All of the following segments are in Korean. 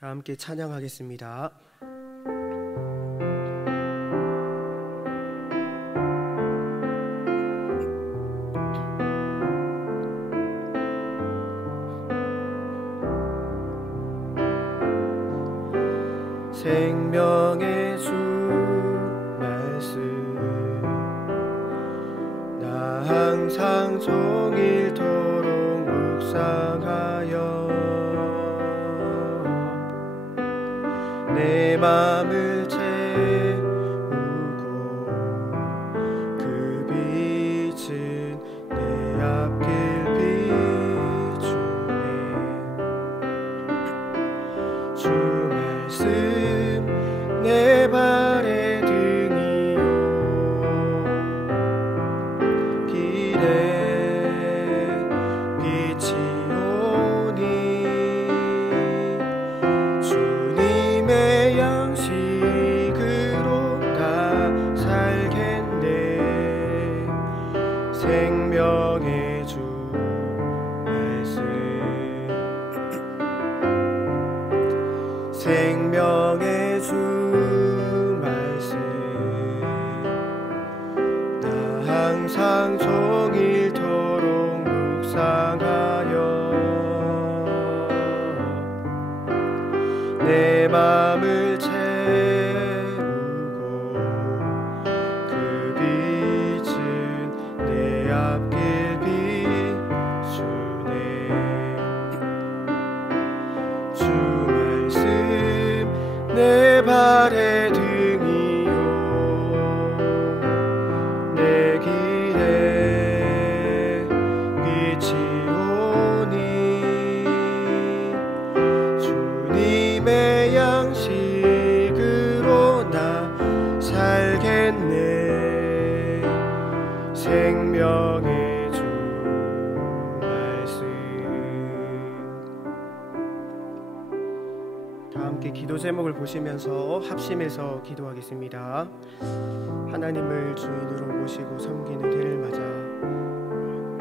다 함께 찬양하겠습니다. 생명의 주 말씀 나 항상 종일토록 묵상하여 내 맘을 채우고 그 빛은 내 앞길 비추네. 주 말씀 내 발의 등이요 길에 빛이 오니 주님의 양식으로 다 살겠네. 생명의 주 말씀 생명의 주 말씀 나 항상 종일토록 묵상하여 내 맘을 채우고 그 빛은 내 앞길 비추네. 주 말씀 내 발의 등이요 내 길에 빛이 오니 주님의 양식으로 나 살겠네. 생명의 주 말씀. 다 함께 기도 제목을 보시면서 합심해서 기도하겠습니다. 하나님을 주인으로 모시고 섬기는 때를 맞아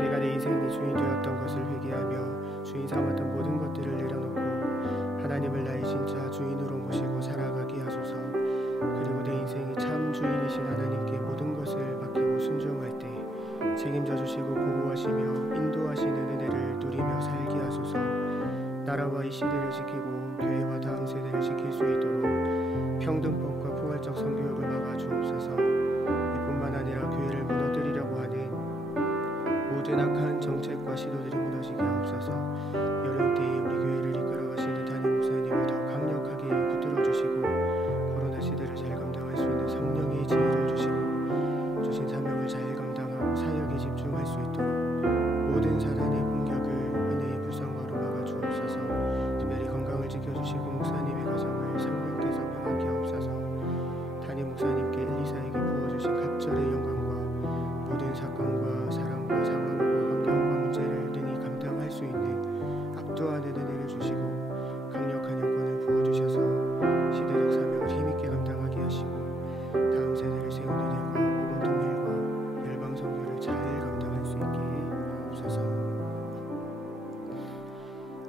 내가 내 인생의 주인 되었던 것을 회개하며 주인 삼았던 모든 것들을 내려놓고 하나님을 나의 진짜 주인으로 모시고 살아가게 하소서. 그리고 내 인생의 참 주인이신 하나님께 모든 것을 맡기고 순종할 때 책임져 주시고 보호하시며 인도하시는 은혜를 누리며 살게 하소서. 나라와 이 시대를 지키고 교회와 다음 세대를 지킬 수 있도록 평등법과 포괄적 성교육을 막아 주옵소서. 이뿐만 아니라 교회를 무너뜨리려고 하는 모든 악한 정책과 시도들이 무너지게 하옵소서. 어려운 때에 우리 교회를 이끌어가시는 담임 목사님을 더 강력하게 붙들어 주시고 코로나 시대를 잘 감당할 수 있는 성령의 지혜를 주시고 주신 사명을 잘 감당하고 사역에 집중할 수 있도록 모든 사단의 공격을 은혜의 불성화로 막아 주옵소서. 특별히 건강을 지켜주시고 목사님의 가정을 성령께서 평안케 하옵소서. 담임 목사님께 엘리사에게 부어주신 갑절의 영광과 모든 사건과 사람과 상황과 환경과 문제를 능히 감당할 수 있는 압도하는 은혜를 주시고 강력한 영권을 부어주셔서 시대적 사명을 힘있게 감당하게 하시고 다음 세대를 세우는 일과 복음 통일과 열방 선교를 잘 감당할 수 있게 하옵소서.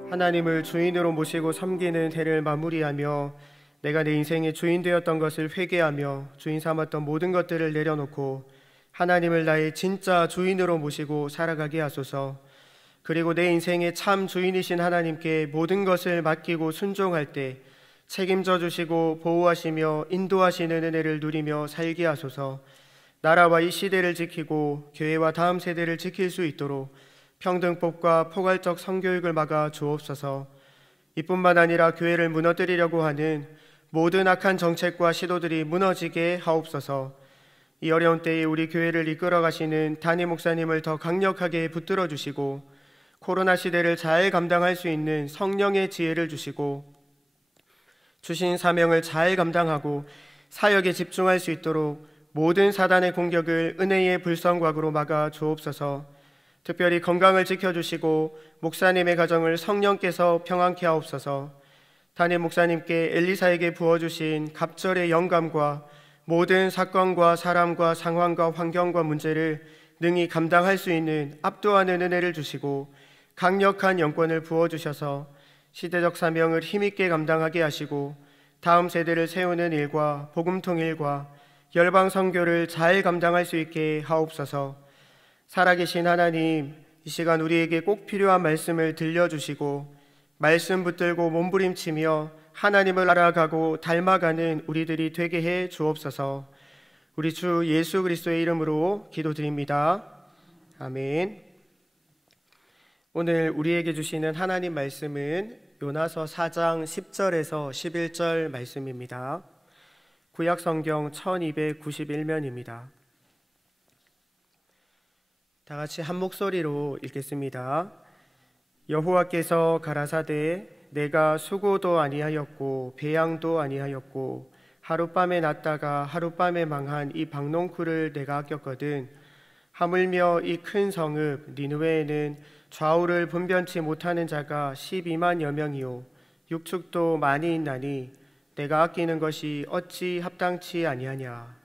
하나님을 주인으로 모시고 섬기는 대를 마무리하며 내가 내 인생의 주인 되었던 것을 회개하며 주인 삼았던 모든 것들을 내려놓고 하나님을 나의 진짜 주인으로 모시고 살아가게 하소서. 그리고 내 인생의 참 주인이신 하나님께 모든 것을 맡기고 순종할 때 책임져 주시고 보호하시며 인도하시는 은혜를 누리며 살게 하소서. 나라와 이 시대를 지키고 교회와 다음 세대를 지킬 수 있도록 평등법과 포괄적 성교육을 막아 주옵소서. 이뿐만 아니라 교회를 무너뜨리려고 하는 모든 악한 정책과 시도들이 무너지게 하옵소서. 이 어려운 때에 우리 교회를 이끌어 가시는 담임 목사님을 더 강력하게 붙들어 주시고 코로나 시대를 잘 감당할 수 있는 성령의 지혜를 주시고 주신 사명을 잘 감당하고 사역에 집중할 수 있도록 모든 사단의 공격을 은혜의 불성곽으로 막아 주옵소서. 특별히 건강을 지켜주시고 목사님의 가정을 성령께서 평안케 하옵소서. 담임 목사님께 엘리사에게 부어주신 갑절의 영감과 모든 사건과 사람과 상황과 환경과 문제를 능히 감당할 수 있는 압도하는 은혜를 주시고 강력한 영권을 부어주셔서 시대적 사명을 힘있게 감당하게 하시고 다음 세대를 세우는 일과 복음 통일과 열방 선교를 잘 감당할 수 있게 하옵소서. 살아계신 하나님, 이 시간 우리에게 꼭 필요한 말씀을 들려주시고 말씀 붙들고 몸부림치며 하나님을 알아가고 닮아가는 우리들이 되게 해 주옵소서. 우리 주 예수 그리스도의 이름으로 기도드립니다. 아멘. 오늘 우리에게 주시는 하나님 말씀은 요나서 4장 10절에서 11절 말씀입니다. 구약 성경 1291면입니다. 다 같이 한 목소리로 읽겠습니다. 여호와께서 가라사대 내가 수고도 아니하였고 배양도 아니하였고 하룻밤에 났다가 하룻밤에 망한 이 박농쿨을 내가 아꼈거든. 하물며 이 큰 성읍 니느웨에는 좌우를 분변치 못하는 자가 12만여 명이요 육축도 많이 있나니 내가 아끼는 것이 어찌 합당치 아니하냐.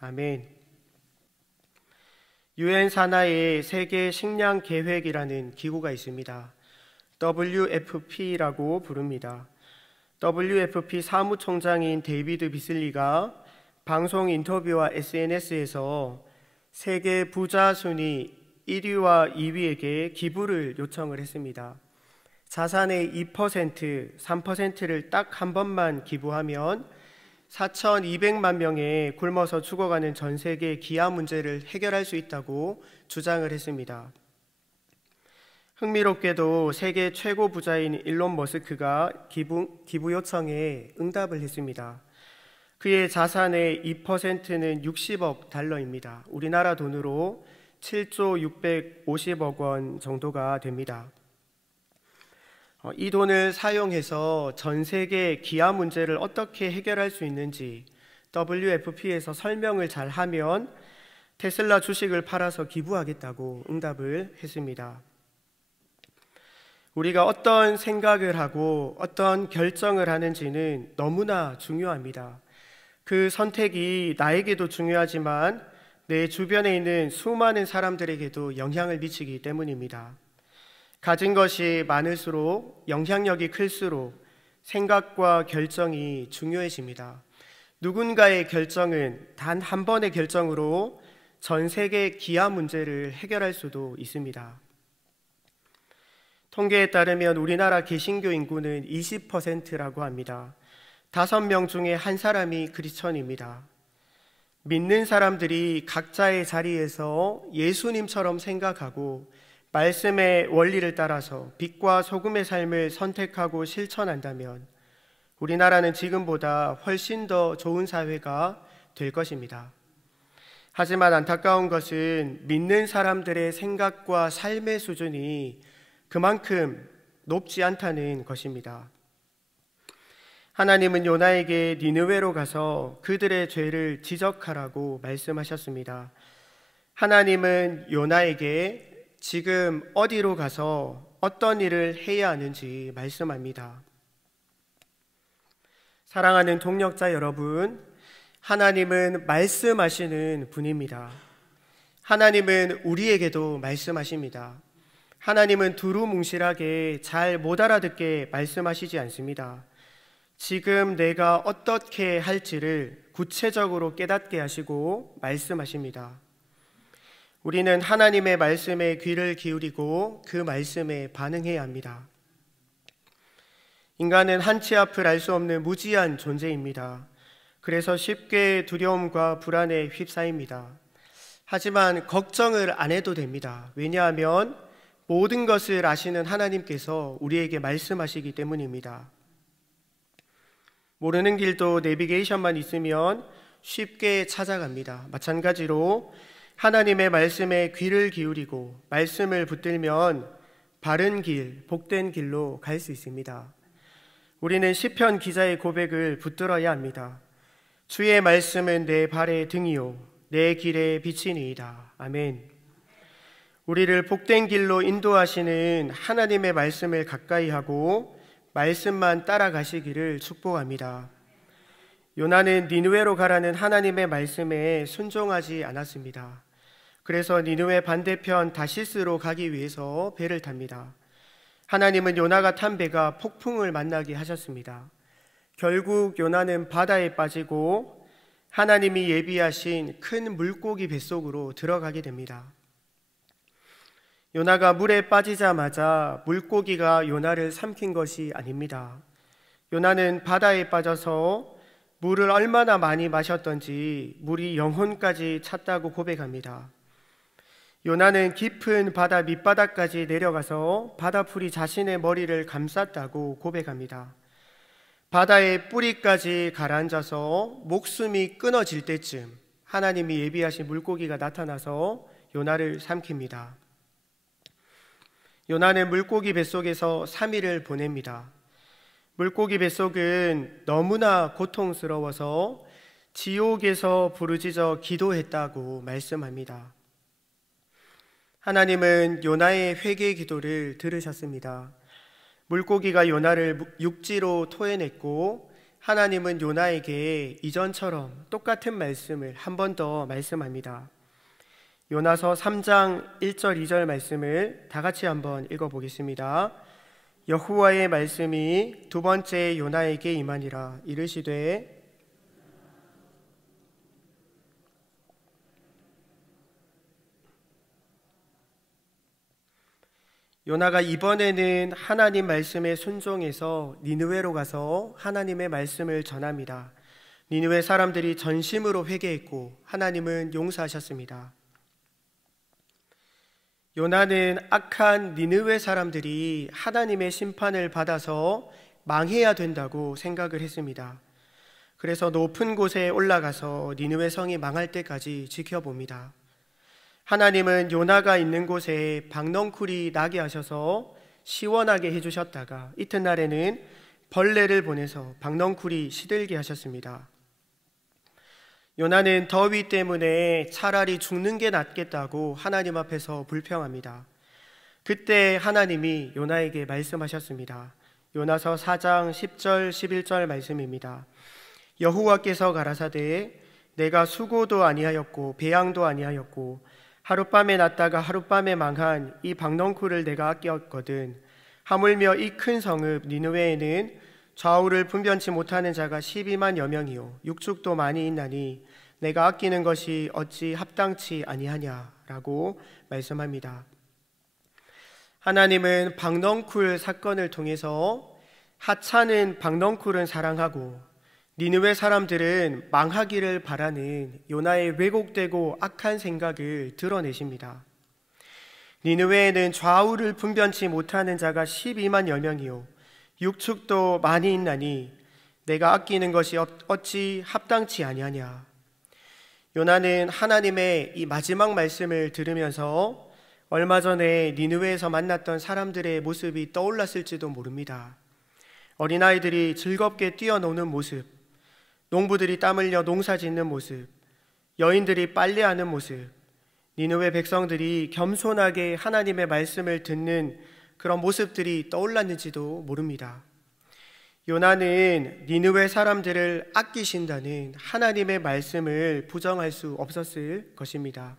아멘. 유엔 산하의 세계 식량 계획이라는 기구가 있습니다. WFP라고 부릅니다. WFP 사무총장인 데이비드 비슬리가 방송 인터뷰와 SNS에서 세계 부자 순위 1위와 2위에게 기부를 요청을 했습니다. 자산의 2%, 3%를 딱 한 번만 기부하면 4,200만 명의 굶어서 죽어가는 전 세계 기아 문제를 해결할 수 있다고 주장을 했습니다. 흥미롭게도 세계 최고 부자인 일론 머스크가 기부 요청에 응답을 했습니다. 그의 자산의 2%는 60억 달러입니다. 우리나라 돈으로 7조 650억 원 정도가 됩니다. 이 돈을 사용해서 전 세계 기아 문제를 어떻게 해결할 수 있는지 WFP에서 설명을 잘 하면 테슬라 주식을 팔아서 기부하겠다고 응답을 했습니다. 우리가 어떤 생각을 하고 어떤 결정을 하는지는 너무나 중요합니다. 그 선택이 나에게도 중요하지만 내 주변에 있는 수많은 사람들에게도 영향을 미치기 때문입니다. 가진 것이 많을수록 영향력이 클수록 생각과 결정이 중요해집니다. 누군가의 결정은 단 한 번의 결정으로 전 세계 기아 문제를 해결할 수도 있습니다. 통계에 따르면 우리나라 개신교 인구는 20%라고 합니다. 5명 중에 한 사람이 크리스천입니다. 믿는 사람들이 각자의 자리에서 예수님처럼 생각하고 말씀의 원리를 따라서 빛과 소금의 삶을 선택하고 실천한다면 우리나라는 지금보다 훨씬 더 좋은 사회가 될 것입니다. 하지만 안타까운 것은 믿는 사람들의 생각과 삶의 수준이 그만큼 높지 않다는 것입니다. 하나님은 요나에게 니느웨로 가서 그들의 죄를 지적하라고 말씀하셨습니다. 하나님은 요나에게 지금 어디로 가서 어떤 일을 해야 하는지 말씀합니다. 사랑하는 동역자 여러분, 하나님은 말씀하시는 분입니다. 하나님은 우리에게도 말씀하십니다. 하나님은 두루뭉실하게 잘 못 알아듣게 말씀하시지 않습니다. 지금 내가 어떻게 할지를 구체적으로 깨닫게 하시고 말씀하십니다. 우리는 하나님의 말씀에 귀를 기울이고 그 말씀에 반응해야 합니다. 인간은 한치 앞을 알 수 없는 무지한 존재입니다. 그래서 쉽게 두려움과 불안에 휩싸입니다. 하지만 걱정을 안 해도 됩니다. 왜냐하면 모든 것을 아시는 하나님께서 우리에게 말씀하시기 때문입니다. 모르는 길도 내비게이션만 있으면 쉽게 찾아갑니다. 마찬가지로 하나님의 말씀에 귀를 기울이고 말씀을 붙들면 바른 길, 복된 길로 갈 수 있습니다. 우리는 시편 기자의 고백을 붙들어야 합니다. 주의 말씀은 내 발의 등이요 내 길의 빛이니이다. 아멘. 우리를 복된 길로 인도하시는 하나님의 말씀을 가까이 하고 말씀만 따라가시기를 축복합니다. 요나는 니느웨로 가라는 하나님의 말씀에 순종하지 않았습니다. 그래서 니느웨 반대편 다시스로 가기 위해서 배를 탑니다. 하나님은 요나가 탄 배가 폭풍을 만나게 하셨습니다. 결국 요나는 바다에 빠지고 하나님이 예비하신 큰 물고기 뱃속으로 들어가게 됩니다. 요나가 물에 빠지자마자 물고기가 요나를 삼킨 것이 아닙니다. 요나는 바다에 빠져서 물을 얼마나 많이 마셨던지 물이 영혼까지 찼다고 고백합니다. 요나는 깊은 바다 밑바닥까지 내려가서 바다풀이 자신의 머리를 감쌌다고 고백합니다. 바다의 뿌리까지 가라앉아서 목숨이 끊어질 때쯤 하나님이 예비하신 물고기가 나타나서 요나를 삼킵니다. 요나는 물고기 뱃속에서 3일을 보냅니다. 물고기 뱃속은 너무나 고통스러워서 지옥에서 부르짖어 기도했다고 말씀합니다. 하나님은 요나의 회개 기도를 들으셨습니다. 물고기가 요나를 육지로 토해냈고 하나님은 요나에게 이전처럼 똑같은 말씀을 한 번 더 말씀합니다. 요나서 3장 1절 2절 말씀을 다 같이 한번 읽어보겠습니다. 여호와의 말씀이 두 번째 요나에게 임하니라. 이르시되 요나가 이번에는 하나님 말씀에 순종해서 니느웨로 가서 하나님의 말씀을 전합니다. 니느웨 사람들이 전심으로 회개했고 하나님은 용서하셨습니다. 요나는 악한 니느웨 사람들이 하나님의 심판을 받아서 망해야 된다고 생각을 했습니다. 그래서 높은 곳에 올라가서 니느웨 성이 망할 때까지 지켜봅니다. 하나님은 요나가 있는 곳에 박넝쿨이 나게 하셔서 시원하게 해주셨다가 이튿날에는 벌레를 보내서 박넝쿨이 시들게 하셨습니다. 요나는 더위 때문에 차라리 죽는 게 낫겠다고 하나님 앞에서 불평합니다. 그때 하나님이 요나에게 말씀하셨습니다. 요나서 4장 10절 11절 말씀입니다. 여호와께서 가라사대 내가 수고도 아니하였고 배양도 아니하였고 하룻밤에 났다가 하룻밤에 망한 이 박넝쿨을 내가 아꼈거든. 하물며 이 큰 성읍 니느웨에는 좌우를 분변치 못하는 자가 12만여 명이요 육축도 많이 있나니 내가 아끼는 것이 어찌 합당치 아니하냐라고 말씀합니다. 하나님은 박넝쿨 사건을 통해서 하찮은 박넝쿨은 사랑하고 니느웨 사람들은 망하기를 바라는 요나의 왜곡되고 악한 생각을 드러내십니다. 니느웨에는 좌우를 분변치 못하는 자가 12만여 명이요 육축도 많이 있나니 내가 아끼는 것이 어찌 합당치 아니하냐. 요나는 하나님의 이 마지막 말씀을 들으면서 얼마 전에 니느웨에서 만났던 사람들의 모습이 떠올랐을지도 모릅니다. 어린아이들이 즐겁게 뛰어노는 모습, 농부들이 땀 흘려 농사 짓는 모습, 여인들이 빨래하는 모습, 니느웨 백성들이 겸손하게 하나님의 말씀을 듣는 그런 모습들이 떠올랐는지도 모릅니다. 요나는 니느웨 사람들을 아끼신다는 하나님의 말씀을 부정할 수 없었을 것입니다.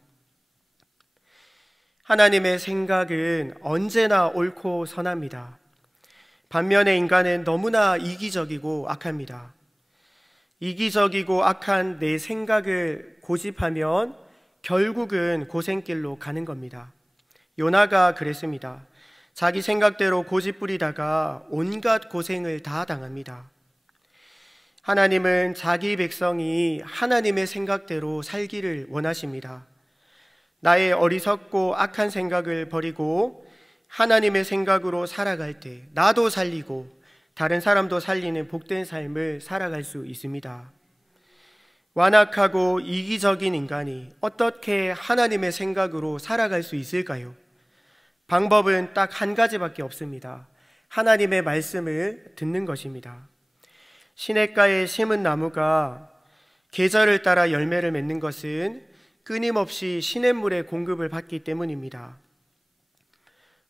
하나님의 생각은 언제나 옳고 선합니다. 반면에 인간은 너무나 이기적이고 악합니다. 이기적이고 악한 내 생각을 고집하면 결국은 고생길로 가는 겁니다. 요나가 그랬습니다. 자기 생각대로 고집 부리다가 온갖 고생을 다 당합니다. 하나님은 자기 백성이 하나님의 생각대로 살기를 원하십니다. 나의 어리석고 악한 생각을 버리고 하나님의 생각으로 살아갈 때 나도 살리고 다른 사람도 살리는 복된 삶을 살아갈 수 있습니다. 완악하고 이기적인 인간이 어떻게 하나님의 생각으로 살아갈 수 있을까요? 방법은 딱 한 가지밖에 없습니다. 하나님의 말씀을 듣는 것입니다. 시냇가에 심은 나무가 계절을 따라 열매를 맺는 것은 끊임없이 시냇물의 공급을 받기 때문입니다.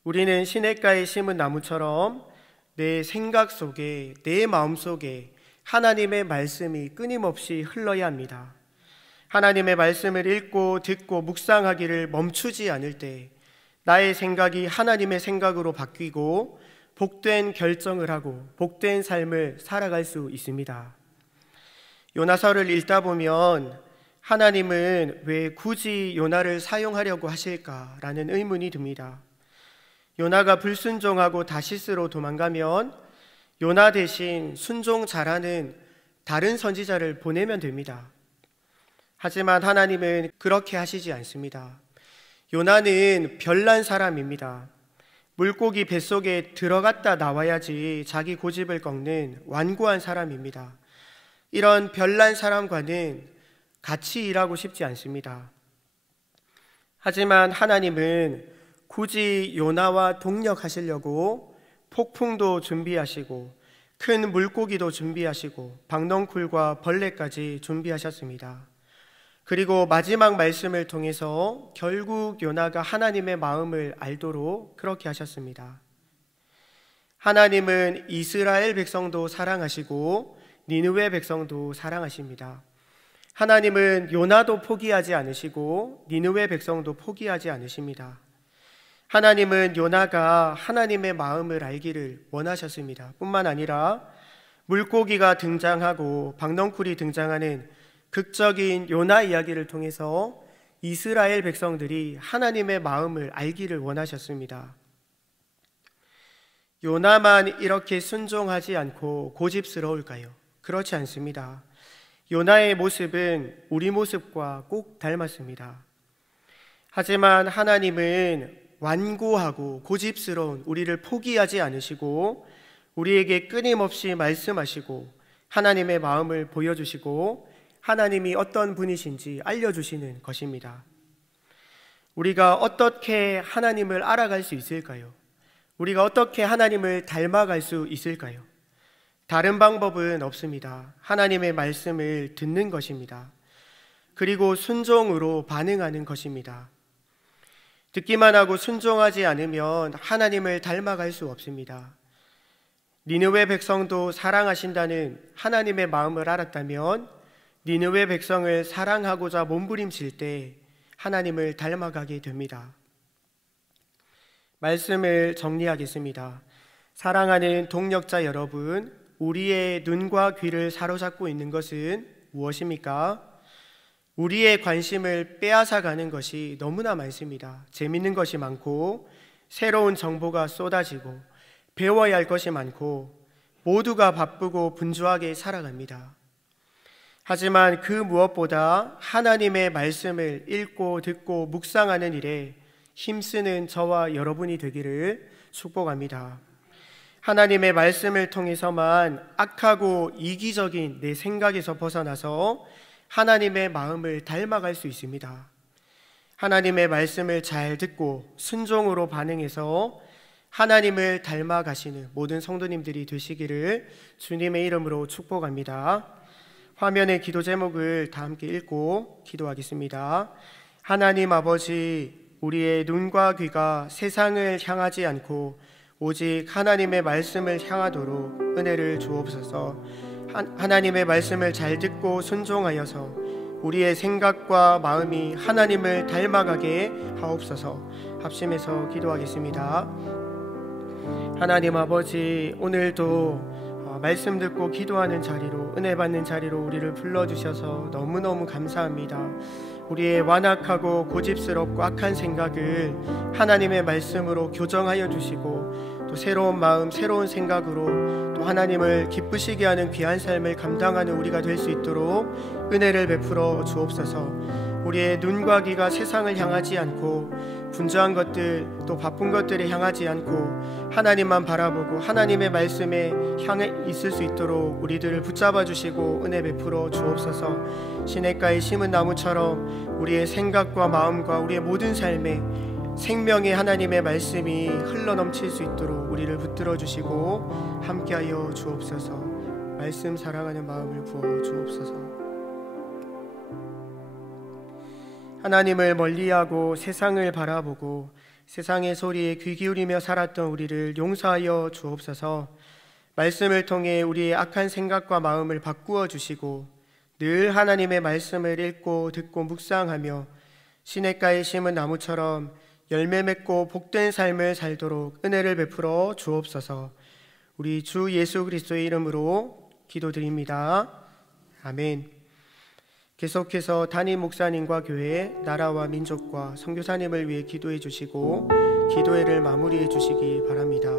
우리는 시냇가에 심은 나무처럼 내 생각 속에, 내 마음 속에 하나님의 말씀이 끊임없이 흘러야 합니다. 하나님의 말씀을 읽고 듣고 묵상하기를 멈추지 않을 때 나의 생각이 하나님의 생각으로 바뀌고 복된 결정을 하고 복된 삶을 살아갈 수 있습니다. 요나서를 읽다 보면 하나님은 왜 굳이 요나를 사용하려고 하실까라는 의문이 듭니다. 요나가 불순종하고 다시스로 도망가면 요나 대신 순종 잘하는 다른 선지자를 보내면 됩니다. 하지만 하나님은 그렇게 하시지 않습니다. 요나는 별난 사람입니다. 물고기 뱃속에 들어갔다 나와야지 자기 고집을 꺾는 완고한 사람입니다. 이런 별난 사람과는 같이 일하고 싶지 않습니다. 하지만 하나님은 굳이 요나와 동력하시려고 폭풍도 준비하시고 큰 물고기도 준비하시고 박넝쿨과 벌레까지 준비하셨습니다. 그리고 마지막 말씀을 통해서 결국 요나가 하나님의 마음을 알도록 그렇게 하셨습니다. 하나님은 이스라엘 백성도 사랑하시고 니느웨 백성도 사랑하십니다. 하나님은 요나도 포기하지 않으시고 니느웨 백성도 포기하지 않으십니다. 하나님은 요나가 하나님의 마음을 알기를 원하셨습니다. 뿐만 아니라 물고기가 등장하고 박넝쿨이 등장하는 극적인 요나 이야기를 통해서 이스라엘 백성들이 하나님의 마음을 알기를 원하셨습니다. 요나만 이렇게 순종하지 않고 고집스러울까요? 그렇지 않습니다. 요나의 모습은 우리 모습과 꼭 닮았습니다. 하지만 하나님은 완고하고 고집스러운 우리를 포기하지 않으시고 우리에게 끊임없이 말씀하시고 하나님의 마음을 보여주시고 하나님이 어떤 분이신지 알려주시는 것입니다. 우리가 어떻게 하나님을 알아갈 수 있을까요? 우리가 어떻게 하나님을 닮아갈 수 있을까요? 다른 방법은 없습니다. 하나님의 말씀을 듣는 것입니다. 그리고 순종으로 반응하는 것입니다. 듣기만 하고 순종하지 않으면 하나님을 닮아갈 수 없습니다. 니느웨 백성도 사랑하신다는 하나님의 마음을 알았다면 니느웨 백성을 사랑하고자 몸부림칠 때 하나님을 닮아가게 됩니다. 말씀을 정리하겠습니다. 사랑하는 동역자 여러분, 우리의 눈과 귀를 사로잡고 있는 것은 무엇입니까? 우리의 관심을 빼앗아가는 것이 너무나 많습니다. 재밌는 것이 많고 새로운 정보가 쏟아지고 배워야 할 것이 많고 모두가 바쁘고 분주하게 살아갑니다. 하지만 그 무엇보다 하나님의 말씀을 읽고 듣고 묵상하는 일에 힘쓰는 저와 여러분이 되기를 축복합니다. 하나님의 말씀을 통해서만 악하고 이기적인 내 생각에서 벗어나서 하나님의 마음을 닮아갈 수 있습니다. 하나님의 말씀을 잘 듣고 순종으로 반응해서 하나님을 닮아가시는 모든 성도님들이 되시기를 주님의 이름으로 축복합니다. 화면의 기도 제목을 다 함께 읽고 기도하겠습니다. 하나님 아버지, 우리의 눈과 귀가 세상을 향하지 않고 오직 하나님의 말씀을 향하도록 은혜를 주옵소서. 하나님의 말씀을 잘 듣고 순종하여서 우리의 생각과 마음이 하나님을 닮아가게 하옵소서. 합심해서 기도하겠습니다. 하나님 아버지, 오늘도 말씀 듣고 기도하는 자리로, 은혜 받는 자리로 우리를 불러주셔서 너무너무 감사합니다. 우리의 완악하고 고집스럽고 악한 생각을 하나님의 말씀으로 교정하여 주시고 또 새로운 마음, 새로운 생각으로 또 하나님을 기쁘시게 하는 귀한 삶을 감당하는 우리가 될 수 있도록 은혜를 베풀어 주옵소서. 우리의 눈과 귀가 세상을 향하지 않고 분주한 것들 또 바쁜 것들에 향하지 않고 하나님만 바라보고 하나님의 말씀에 향해 있을 수 있도록 우리들을 붙잡아 주시고 은혜 베풀어 주옵소서. 시냇가에 심은 나무처럼 우리의 생각과 마음과 우리의 모든 삶에 생명의 하나님의 말씀이 흘러넘칠 수 있도록 우리를 붙들어 주시고 함께하여 주옵소서. 말씀 사랑하는 마음을 부어 주옵소서. 하나님을 멀리하고 세상을 바라보고 세상의 소리에 귀 기울이며 살았던 우리를 용서하여 주옵소서. 말씀을 통해 우리의 악한 생각과 마음을 바꾸어 주시고 늘 하나님의 말씀을 읽고 듣고 묵상하며 시냇가에 심은 나무처럼 열매 맺고 복된 삶을 살도록 은혜를 베풀어 주옵소서. 우리 주 예수 그리스도의 이름으로 기도드립니다. 아멘. 계속해서 담임 목사님과 교회, 나라와 민족과 선교사님을 위해 기도해 주시고 기도회를 마무리해 주시기 바랍니다.